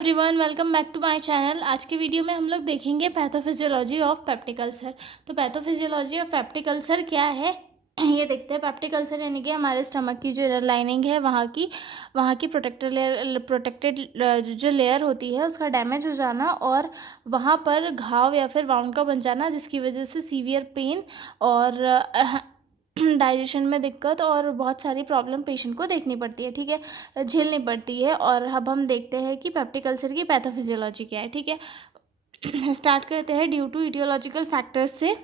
Everyone, welcome back to my channel. आज के video में हम लोग देखेंगे पैथोफिजियोलॉजी ऑफ पेप्टिक अल्सर। तो पैथोफिजियोलॉजी ऑफ पेप्टिक अल्सर क्या है ये देखते हैं। पेप्टिक अल्सर यानी कि हमारे स्टमक की जो लाइनिंग है वहाँ की प्रोटेक्टेड जो लेयर होती है उसका डैमेज हो जाना और वहाँ पर घाव या फिर वाउंड का बन जाना, जिसकी वजह से सीवियर पेन और डाइजेशन में दिक्कत और बहुत सारी प्रॉब्लम पेशेंट को देखनी पड़ती है। ठीक है, झेलनी पड़ती है। और अब हम देखते हैं कि पेप्टिक अल्सर की पैथोफिजियोलॉजी क्या है। ठीक है, स्टार्ट करते हैं ड्यू टू ईटियोलॉजिकल फैक्टर्स से।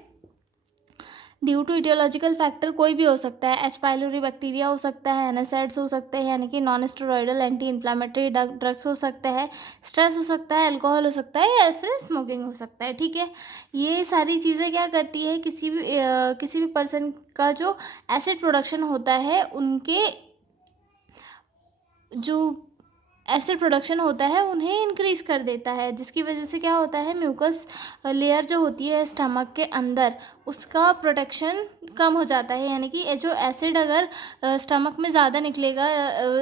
ड्यू टू ईटियोलॉजिकल फैक्टर कोई भी हो सकता है। एच पाइलोरी बैक्टीरिया हो सकता है, एनासाइड्स हो सकते हैं यानी कि non steroidal anti inflammatory drugs हो सकते हैं, स्ट्रेस हो सकता है, अल्कोहल हो सकता है या फिर स्मोकिंग हो सकता है। ठीक है, ये सारी चीज़ें क्या करती है, किसी भी पर्सन का जो एसिड प्रोडक्शन होता है उनके जो एसिड प्रोडक्शन होता है उन्हें इंक्रीज़ कर देता है, जिसकी वजह से क्या होता है, म्यूकस लेयर जो होती है स्टमक के अंदर उसका प्रोटेक्शन कम हो जाता है। यानी कि जो एसिड अगर स्टमक में ज़्यादा निकलेगा,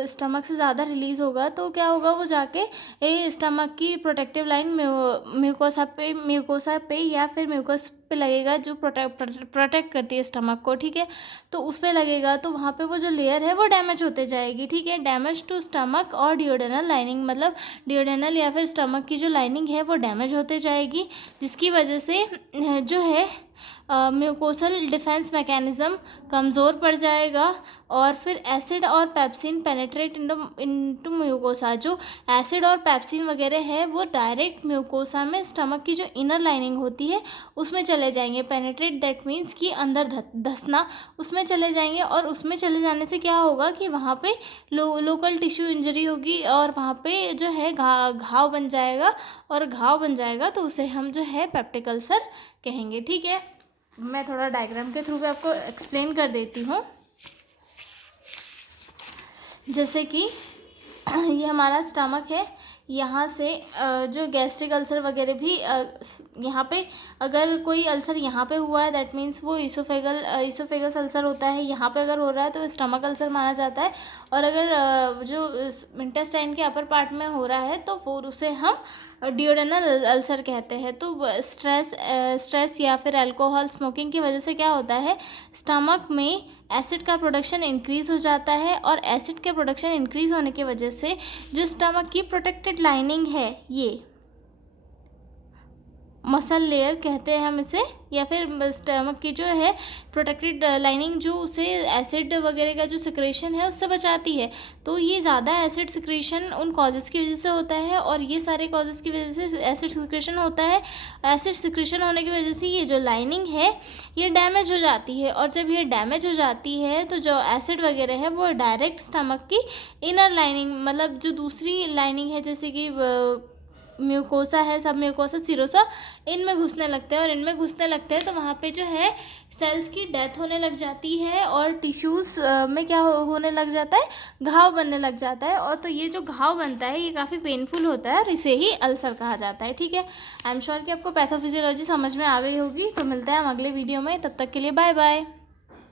स्टमक से ज़्यादा रिलीज़ होगा तो क्या होगा, वो जाके स्टमक की प्रोटेक्टिव लाइन म्यूकोसा पे या फिर म्यूकस पे लगेगा जो प्रोटेक्ट करती है स्टमक को। ठीक है, तो उस पर लगेगा तो वहाँ पे वो जो लेयर है वो डैमेज होते जाएगी। ठीक है, डैमेज टू स्टमक और डिओडेनल लाइनिंग, मतलब डिओडेनल या फिर स्टमक की जो लाइनिंग है वो डैमेज होते जाएगी, जिसकी वजह से जो है म्यूकोसल डिफेंस मैकेनिज़्म कमज़ोर पड़ जाएगा और फिर एसिड और पेप्सिन पेनेट्रेट इनटू म्यूकोसा। जो एसिड और पेप्सिन वगैरह है वो डायरेक्ट म्यूकोसा में स्टमक की जो इनर लाइनिंग होती है उसमें चले जाएंगे। पेनेट्रेट दैट मीन्स कि अंदर धंसना, उसमें चले जाएंगे और उसमें चले जाने से क्या होगा कि वहाँ पे लोकल टिश्यू इंजरी होगी और वहाँ पे जो है घाव बन जाएगा, और घाव बन जाएगा तो उसे हम जो है पेप्टिक अल्सर कहेंगे। ठीक है, मैं थोड़ा डायग्राम के थ्रू भी आपको एक्सप्लेन कर देती हूँ। जैसे कि ये हमारा स्टमक है, यहाँ से जो गैस्ट्रिक अल्सर वगैरह भी यहाँ पे अगर कोई अल्सर यहाँ पे हुआ है दैट मीन्स वो ईसोफेगस अल्सर होता है। यहाँ पे अगर हो रहा है तो स्टमक अल्सर माना जाता है। और अगर जो इंटेस्टाइन के अपर पार्ट में हो रहा है तो वो उसे हम डिओडेनल अल्सर कहते हैं। तो स्ट्रेस या फिर अल्कोहल स्मोकिंग की वजह से क्या होता है, स्टमक में एसिड का प्रोडक्शन इंक्रीज़ हो जाता है और एसिड के प्रोडक्शन इंक्रीज़ होने की वजह से जो स्टमक की प्रोटेक्टेड लाइनिंग है, ये मसल लेयर कहते हैं हम इसे, या फिर स्टमक की जो है प्रोटेक्टेड लाइनिंग जो उसे एसिड वगैरह का जो सिक्रेशन है उससे बचाती है। तो ये ज़्यादा एसिड सिक्रेशन उन कॉजेज़ की वजह से होता है और ये सारे कॉजेज़ की वजह से एसिड सिक्रेशन होता है। एसिड सिक्रेशन होने की वजह से ये जो लाइनिंग है ये डैमेज हो जाती है, और जब ये डैमेज हो जाती है तो जो एसिड वगैरह है वो डायरेक्ट स्टमक की इनर लाइनिंग, मतलब जो दूसरी लाइनिंग है जैसे कि म्यूकोसा है, सब म्यूकोसा, सिरोसा, इनमें घुसने लगते हैं। और इनमें घुसने लगते हैं तो वहाँ पे जो है सेल्स की डेथ होने लग जाती है और टिश्यूज़ में क्या होने लग जाता है, घाव बनने लग जाता है। और तो ये जो घाव बनता है ये काफ़ी पेनफुल होता है और इसे ही अल्सर कहा जाता है। ठीक है, आई एम श्योर कि आपको पैथोफिजियोलॉजी समझ में आ गई होगी। तो मिलते हैं हम अगले वीडियो में, तब तक के लिए बाय बाय।